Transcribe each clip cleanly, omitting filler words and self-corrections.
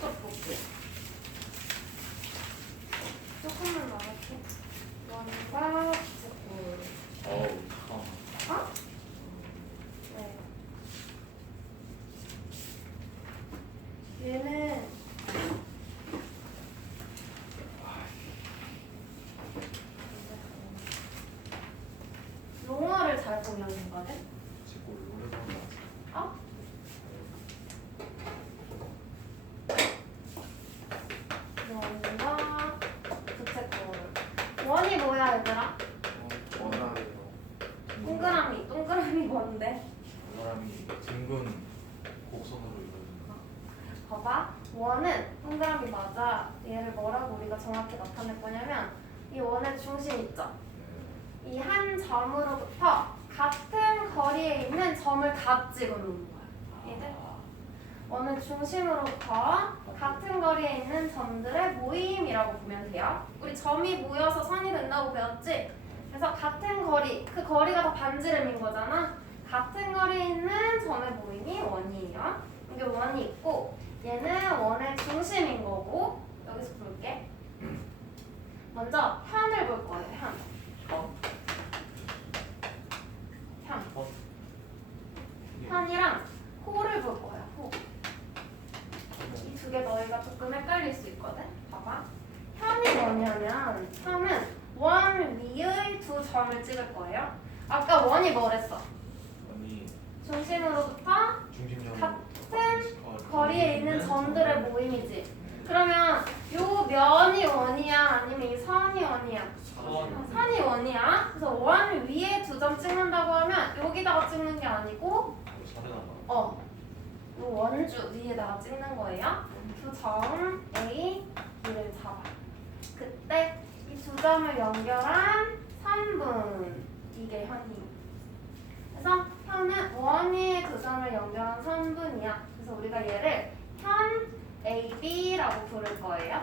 쪽 볼게. 조금만 나갈게. 원과 부채꼴. 어우 잠깐만. 어? 네. 얘는 용어를 잘 보려는 거네. 지금 오래 보는 거 같아. 어? 원과 부채꼴. 원이 뭐야 얘들아? 원하래요. 동그라미. 동그라미 뭔데? 사람이 둥근 곡선으로 이루어진 거. 봐봐. 원은 동그라미 맞아. 얘를 뭐라고 우리가 정확히 나타낼 거냐면 이 원의 중심 있죠? 이 한 점으로부터 같은 거리에 있는 점을 다 찍어놓는 거야. 얘들? 원의 중심으로부터 같은 거리에 있는 점들의 모임이라고 보면 돼요. 우리 점이 모여서 선이 된다고 배웠지? 그래서 같은 거리, 그 거리가 다 반지름인 거잖아. 같은 거리에 있는 점의 모임이 원이에요. 이게 원이 있고 얘는 원의 중심인 거고 여기서 볼게. 먼저 현을 볼 거예요. 현. 현. 현이랑 호를 볼 거야. 호. 이 두 개 너희가 조금 헷갈릴 수 있거든. 봐봐. 현이 뭐냐면 현은 원 위의 두 점을 찍을 거예요. 아까 원이 뭐랬어? 원이 중심으로부터 중심점 같은 거리에 있는 점들의 모임이지. 그러면 요 면이 원이야? 아니면 이 선이 원이야? 선이 원이야. 그래서 원 위에 두 점 찍는다고 하면 여기다가 찍는 게 아니고 요 원주 위에다가 찍는 거예요. 두 점 A, B를 잡아. 그때 이 두 점을 연결한 선분 이게 현이. 그래서 현은 원 위에 두 점을 연결한 선분이야. 그래서 우리가 얘를 현 AB라고 부를 거예요.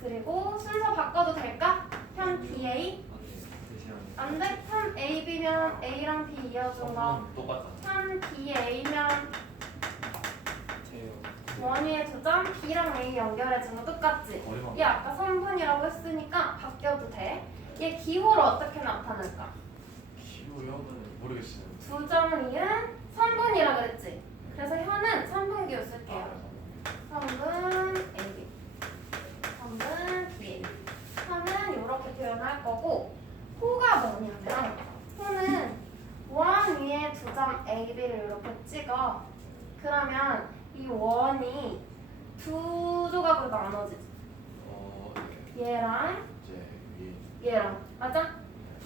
그리고 순서 바꿔도 될까? 현 BA? 안 돼? 현 AB면 A랑 B 이어준 거. 똑같아. 현 BA면 원 위에 두 점, B랑 A 연결해준 거 똑같지? 얘 아까 선분이라고 했으니까 바뀌어도 돼. 얘 기호를 어떻게 나타낼까? 기호요? 모르겠어요. 두 점을 이은 선분이라 그랬지? 그래서 현은 선분기호 쓸게요. 선분 AB, 선분 BA. 현은 이렇게 표현할 거고 호가 뭐냐면 호는 원 위에 두 점 AB를 이렇게 찍어. 그러면 이 원이 두 조각으로 나눠지지. 얘랑 얘랑 맞아?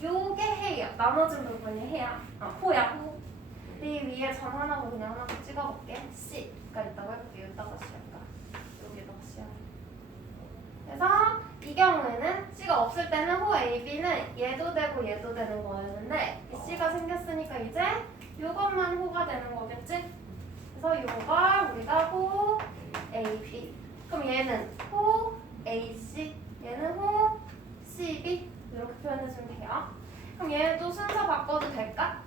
요게 해야 나머진 부분이 해야 호야 호. 이 위에 점 하나로 그냥 하나 더 찍어볼게. C가 있다고 해볼게. 여기다가 C 할까? 여기다가 C 할까? 그래서 이 경우에는 C가 없을 때는 호 AB는 얘도 되고 얘도 되는 거였는데 이 C가 생겼으니까 이제 요것만 호가 되는 거겠지? 그래서 요걸 우리가 호 AB. 그럼 얘는 호 AC, 얘는 호 CB 이렇게 표현해주면 돼요. 그럼 얘도 순서 바꿔도 될까?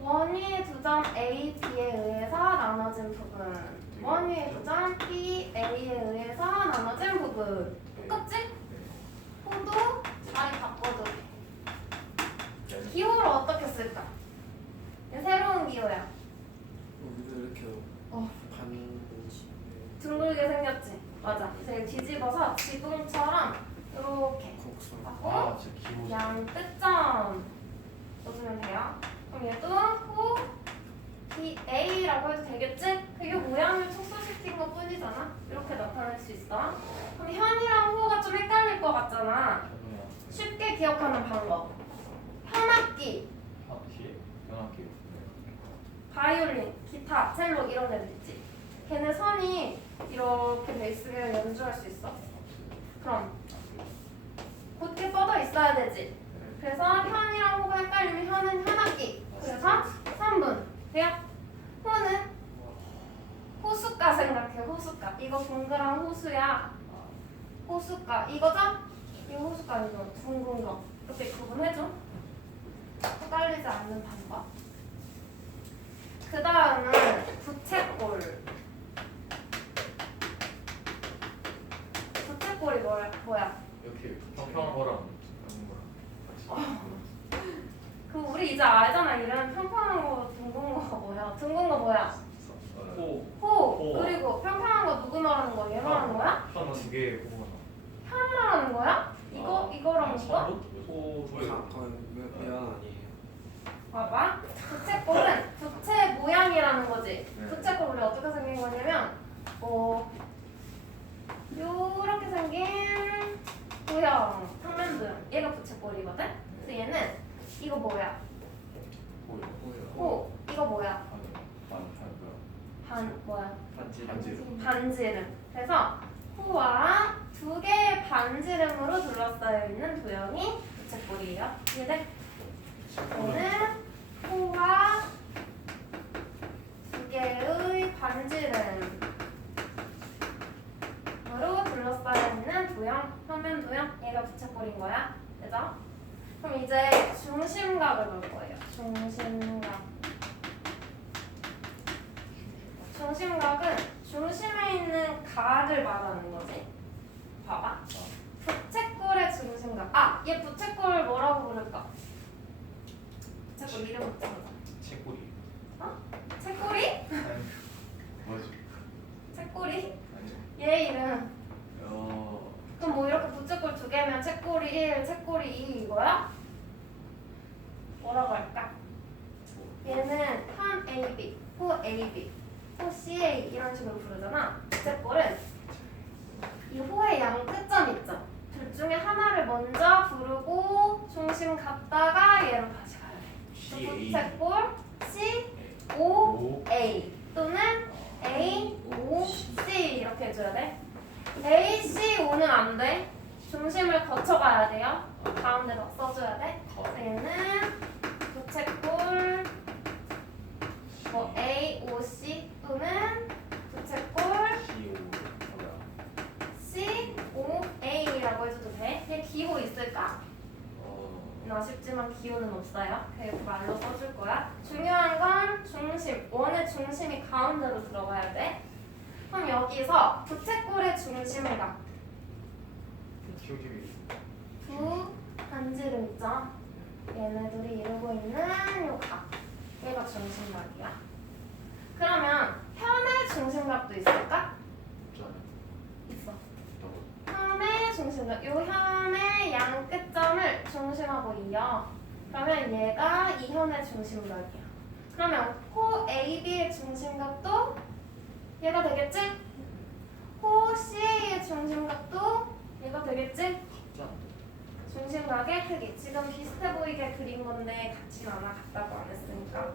원 위에 두 점 A, B에 의해서 나눠진 부분. 원 위에 두 점 B, A에 의해서 나눠진 부분. 똑같지? 호도 자리 바꿔도 돼. 기호를 어떻게 쓸까? 새로운 기호야. 이렇게 둥글게 생겼지? 맞아. 이제 뒤집어서 지붕처럼 이렇게 하고 진짜 기호. 양 끝점 넣어주면 돼요. 그럼 얘도 호 B A라고 해도 되겠지? 이게 모양을 축소시킨 것 뿐이잖아. 이렇게 나타낼 수 있어. 그럼 현이랑 호가 좀 헷갈릴 것 같잖아. 쉽게 기억하는 방법. 현악기, 바이올린, 기타, 첼로 이런 애들 있지. 걔네 선이 이렇게 돼 있으면 연주할 수 있어? 그럼 곧게 뻗어 있어야 되지. 그래서 현이랑 호가 헷갈리면 현은 현악기. 그래서 3분. 돼요? 호는 호숫가 생각해. 호숫가. 이거 동그란 호수야. 호숫가. 이거죠? 이거 호숫가 이거 둥근 거. 이렇게 구분해줘. 헷갈리지 않는 방법. 그 다음은 부채꼴. 뭐야? 이렇게 평평한 거랑 작은 거랑 같이. 그 우리 이제 알잖아. 이름 평평한 거, 둥근 거가 뭐야? 둥근 거 뭐야? 호. 호. 호. 그리고 평평한 거 누구 말하는 거야? 얘 말하는 거야? 두 개의 호가 현 말하는 거야? 이거랑 이거? 호. 면 아니에요. 봐봐. 부채꼴은 부채 모양이라는 거지. 네. 부채꼴 원래 어떻게 생긴 거냐면 요렇게 생긴 도형, 평면도형. 얘가 부채꼴이거든. 그래서 얘는 이거 뭐야? 호요. 호. 이거 뭐야? 반 뭐야? 반지름. 반지름. 그래서 호와 두 개의 반지름으로 둘러싸여 있는 도형이 부채꼴이에요. 이해돼? 얘는 호와 두 개의 반지름으로 둘러싸여 있는 도형, 평면 도형. 얘가 부채꼴인 거야. 그죠? 그럼 이제 중심각을 볼 거예요. 중심각. 중심각은 중심에 있는 각을 말하는 거지. 봐봐. 부채꼴의 중심각. 얘 부채꼴 뭐라고 부를까? 부채꼴 이름 붙여보자. 채꼬리. 채꼬리? 아니 뭐지? 채꼬리? 아니. 얘 이름. 그럼 뭐 이렇게 부채꼴 두 개면 채꼬리 1, 채꼬리 2 이거야? 뭐라고 할까? 얘는 현 AB, 호 AB, 호 CA 이런 식으로 부르잖아. 부채꼴은 이 호의 양 끝점 있죠? 둘 중에 하나를 먼저 부르고 중심 갖다가 얘로 다시 가야 돼. 부채꼴 C, O, A 또는 A, O, C 이렇게 해줘야 돼. A, C, O는 안 돼. 중심을 거쳐가야 돼요. 가운데 막 써줘야 돼. 얘는 부채꼴 뭐 A, O, C 또는 부채꼴 C, O, A라고 해줘도 돼. 얘 기호 있을까? 아쉽지만 기호는 없어요. 그냥 말로 써줄 거야. 중요한 건 중심. 원의 중심이 가운데로 들어가야 돼. 그럼 여기서 부채꼴의 중심각 두 반지름 있죠? 얘네들이 이루고 있는 요 각. 얘가 중심각이야. 그러면 현의 중심각도 있을까? 있어. 현의 중심각. 요 현의 양 끝점을 중심하고 이어. 그러면 얘가 이 현의 중심각이야. 그러면 호 AB의 중심각도 얘가 되겠지? 호 CA의 중심각도 얘가 되겠지? 중심각의 크기. 지금 비슷해 보이게 그린 건데 같진 않아. 같다고 안 했으니까.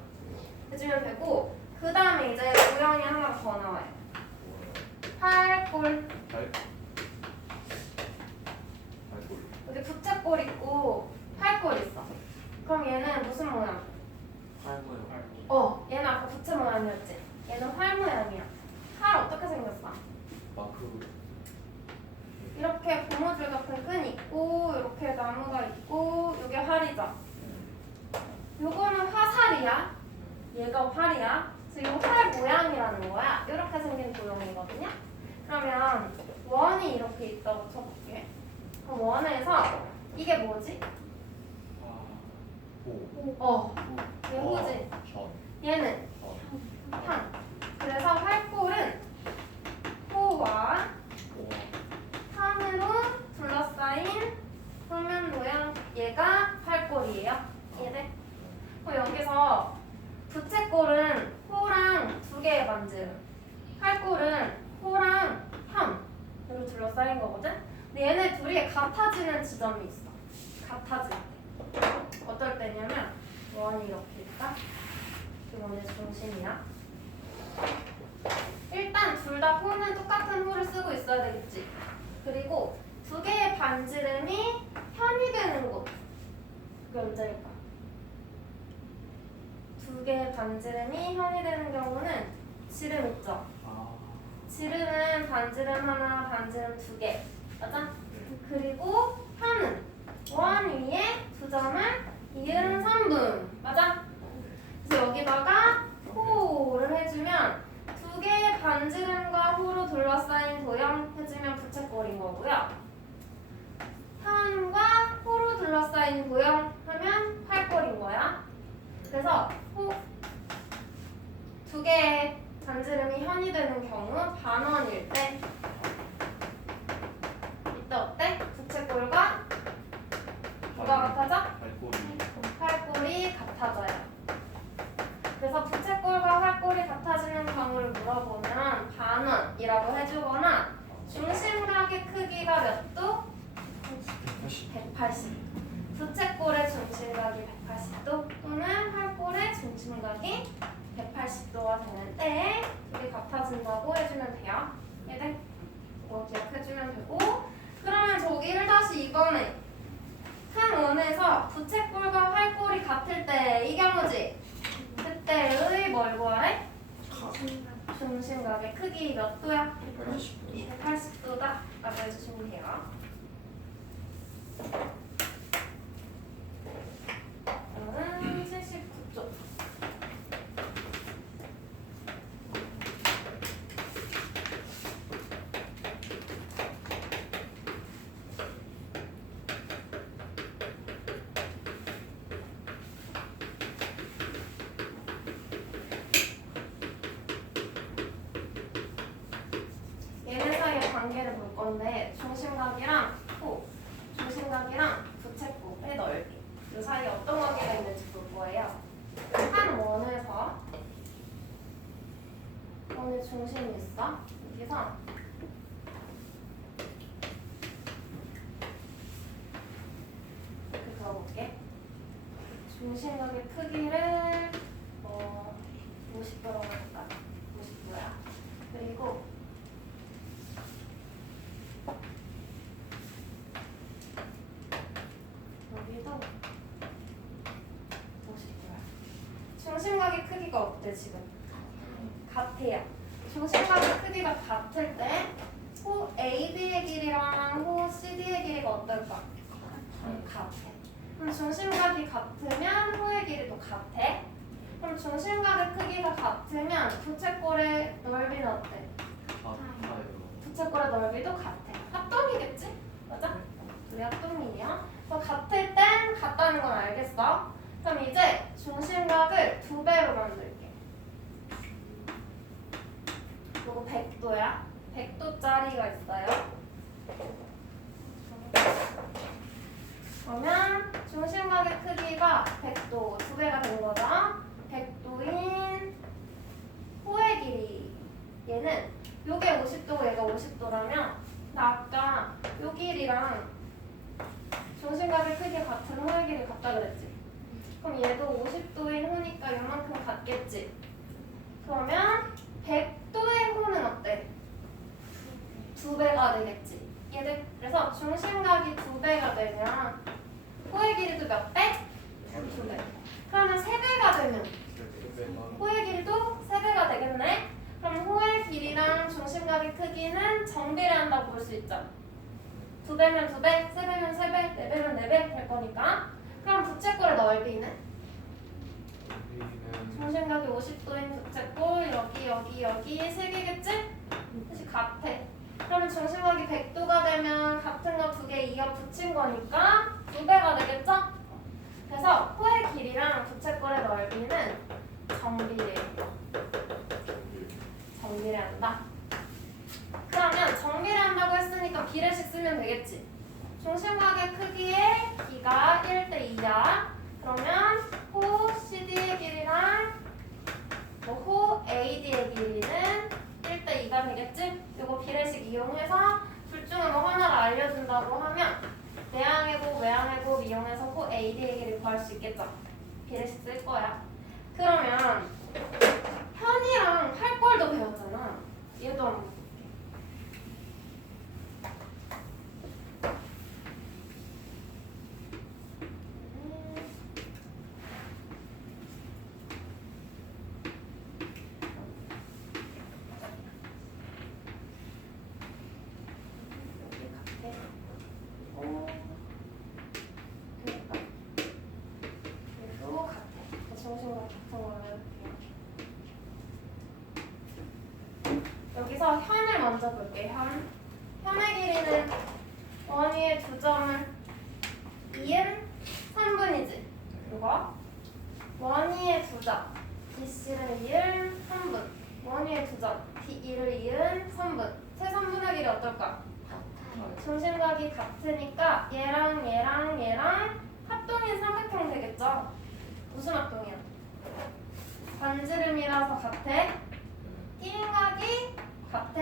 해주면 되고 그 다음에 이제 도형이 하나 더 나와요. 팔골. 여기 부채꼴 있고 팔골 있어. 그럼 얘는 무슨 모양? 얘는 아까 부채 모양이었지? 얘는 활 모양이야. 활 어떻게 생겼어? 이렇게 고무줄 같은 끈 있고 이렇게 나무가 있고 이게 활이죠. 요거는 화살이야. 얘가 활이야. 그래서 요 활 모양이라는 거야. 이렇게 생긴 도형이거든요. 그러면 원이 이렇게 있다고 쳐볼게. 그럼 원에서 이게 뭐지? 얘 호지. 얘는 현. 그래서 활골은 호와 현으로 둘러싸인 평면 모양. 얘가 활골이에요. 이해돼? 여기서 부채꼴은 호랑 두 개의 반지름, 활골은 호랑 현으로 둘러싸인 거거든? 근데 얘네 둘이 같아지는 지점이 있어. 같아질 때. 어떨 때냐면 원이 이렇게 있다. 이 원의 중심이야. 일단 둘 다 호는 똑같은 호를 쓰고 있어야 되겠지. 그리고 두 개의 반지름이 현이 되는 곳. 그게 언제일까? 두 개의 반지름이 현이 되는 경우는 지름 있죠? 지름은 반지름 하나, 반지름 두 개. 맞아? 그리고 현은 원 위에 두 점을 이은 선분. 맞아? 그래서 여기다가 호를 해주면 두 개의 반지름과 호로 둘러싸인 도형 해주면 부채꼴인 거고요. 두 개의 반지름이 현이 되는 경우 반원일 때 이때 어때? 부채꼴과 뭐가 같아져? 발꼬리. 활꼴이 같아져요. 그래서 부채꼴과 활꼴이 같아지는 경우를 물어보면 반원이라고 해주거나 중심각의 크기가 몇 도? 180. 부채꼴의 중심각이 180도 또는 활꼴의 중심각이 180도가 되는 때에 둘이 같아진다고 해주면 돼요. 얘들 이거 기억해주면 되고 그러면 저기 1-2번에 한 원에서 부채꼴과 활꼴이 같을 때 이 경우지? 그때의 뭘 구하래? 중심각의 크기 몇 도야? 180도다 라고 해주시면 돼요. 저는 79쪽. 얘네 사이의 관계를 볼 건데 중심각이랑 중심각이랑 부채꼴의 넓이 이 사이에 어떤 관계가 있는지 볼 거예요. 한 원에서 원의 중심이 있어. 여기서 이렇게 그려볼게. 중심각의 크기를 50도라고 할까? 50도야. 그리고 여기도 50도야. 중심각의 크기가 어때 지금? 같아요. 중심각의 크기가 같을 때 호 AD의 길이랑 호 CD의 길이가 어떨까? 같아. 그럼 중심각이 같으면 호의 길이도 같아. 그럼 중심각의 크기가 같으면 부채꼴의 넓이는 어때? 같아요. 부채꼴의 넓이도 같아. 합동이겠지? 맞아? 둘이 합동이야. 그럼 같을 땐 같다는 건 알겠어? 그럼 이제 중심각을 2배로 만들게. 요거 100도야. 100도짜리가 있어요. 그러면 중심각의 크기가 100도, 2배가 된 거죠? 100도인 호의 길이. 얘는 요게 50도고 얘가 50도라면 나 아까 요 길이랑 중심각의 크기가 같은 호의 길이 같다 그랬지? 그럼 얘도 50도인 호니까 요만큼 같겠지? 그러면 100도의 호는 어때? 2배가 되겠지? 얘들 그래서 중심각이 2배가 되면 호의 길이도 몇 배? 2배. 그러면 3배가 되면 호의 길이도 3배가 되겠네? 그럼 호의 길이랑 중심각의 크기는 정비례한다고 볼 수 있죠? 2배면 2배, 3배면 3배, 4배면 4배 될 거니까. 그럼 부채꼴의 넓이는? 중심각이 50도인 부채꼴 여기 3개겠지? 그치? 같아. 그러면 중심각이 100도가 되면 같은 거 2개 이어 붙인 거니까 2배가 되겠죠? 그래서 호의 길이랑 부채꼴의 넓이는 정비례한다. 그러면 정비례한다고 했으니까 비례식 쓰면 되겠지? 중심각의 크기의 기가 1:2야. 그러면 호 CD의 길이랑 호 AD의 길이는 1:2가 되겠지? 이거 비례식 이용해서 둘 중에 뭐 하나를 알려준다고 하면 내항의 곱, 외항의 곱 이용해서 호 AD의 길이 구할 수 있겠죠? 비례식 쓸 거야. 그러면 현이랑 활꼴도 배웠잖아. 얘도 한번 볼게. 여기서 현을 먼저 볼게. 현의 길이는 원위의 2점을 2은 3분이지. 이거 원위의 2점 BC를 이을 선분, 원위의 2점, D2를 이은 선분. 세 선분의 길이 어떨까? 중심각이 같으니까 얘랑 얘랑 얘랑 합동인 삼각형 되겠죠? 무슨 합동이야? 반지름이라서 같아. 끼인각이 같아.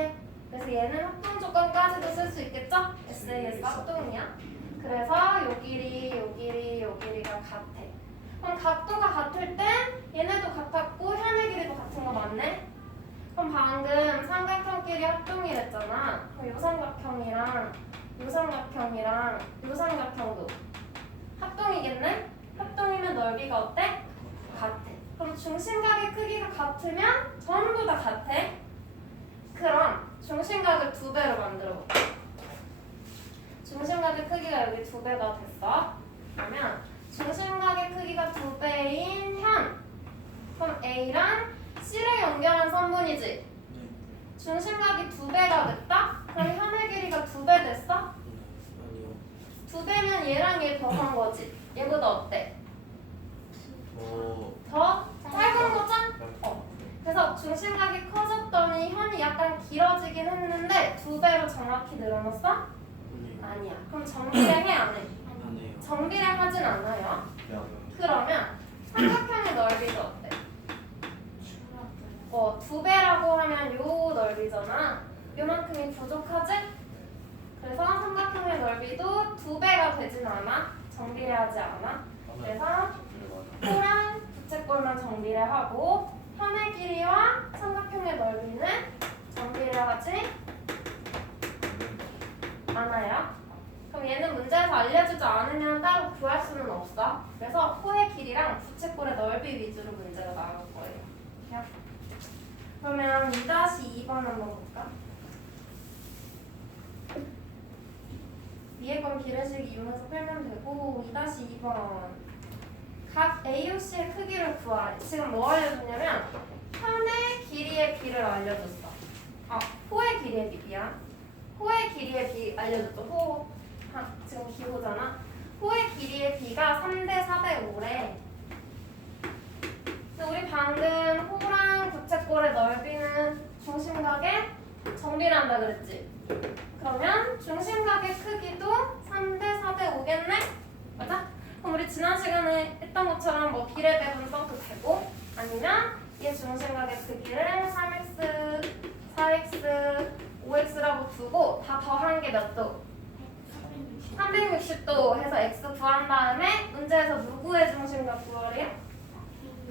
그래서 얘는 합동 조건까지도 쓸 수 있겠죠? SAS 합동이야. 그래서 요 길이, 요 길이, 요 길이가 같아. 그럼 각도가 같을 땐 얘네도 같았고 현의 길이도 같은 거 맞네? 그럼 방금 삼각형끼리 합동이랬잖아. 그럼 요 삼각형이랑 요 삼각형이랑 요 삼각형도 합동이겠네? 합동이면 넓이가 어때? 같아. 그럼 중심각의 크기가 같으면 전부 다 같아. 그럼 중심각을 2배로 만들어 볼게. 중심각의 크기가 여기 2배가 됐어. 그러면 중심각의 크기가 2배인 현. 그럼 A랑 C를 연결한 선분이지. 중심각이 2배가 됐다? 그럼 현의 길이가 2배 됐어? 아니요. 2배면 얘랑 얘 더한 거지. 얘보다 어때? 오. 더 짧은 거죠? 그래서 중심각이 커졌더니 현이 약간 길어지긴 했는데 2배로 정확히 늘어났어? 아니요. 아니야. 그럼 정비례 해 안 해? 안 해요. 정비례 하진 않아요. 야. 그러면 삼각형의 넓이도 어때? 2배라고 하면 요 넓이잖아. 요만큼이 부족하지? 그래서 삼각형의 넓이도 2배가 되진 않아. 정비례하지 않아. 그래서 호랑 부채꼴만 정비례하고 현의 길이와 삼각형의 넓이는 정비례하지 않아요. 그럼 얘는 문제에서 알려주지 않으면 따로 구할 수는 없어. 그래서 호의 길이랑 부채꼴의 넓이 위주로 문제가 나올 거예요. 그냥. 그러면 2-2번 한번 볼까? 위에 건 비례식 이용해서 풀면 되고 2-2번 각 AOC의 크기를 구하래. 지금 뭐 알려줬냐면 현의 길이의 비를 알려줬어. 호의 길이의 비야. 호의 길이의 비 알려줬죠. 호 지금 기호잖아. 호의 길이의 비가 3대 4대 5래. 근데 우리 방금 호랑 부채꼴의 넓이는 중심각에 정비를 한다 그랬지? 그러면 중심각의 크기도 3대 4대 5겠네? 맞아? 그럼 우리 지난 시간에 했던 것처럼 뭐 비례배분 써도 되고 아니면 얘 중심각의 크기를 3x, 4x, 5x라고 두고 다 더한 게 몇 도? 360도 해서 x 구한 다음에 문제에서 누구의 중심각 구하래요?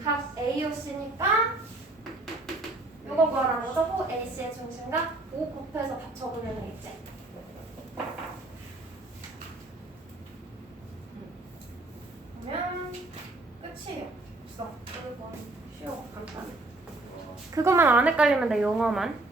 각 AOC니까 이거 구하라는 거죠? 호 AC의 중심각 5 곱해서 다 적으면 되겠지? 그러면 끝이에요. 없어. 쉬워. 간단해. 그것만 안 헷갈리면 돼. 용어만.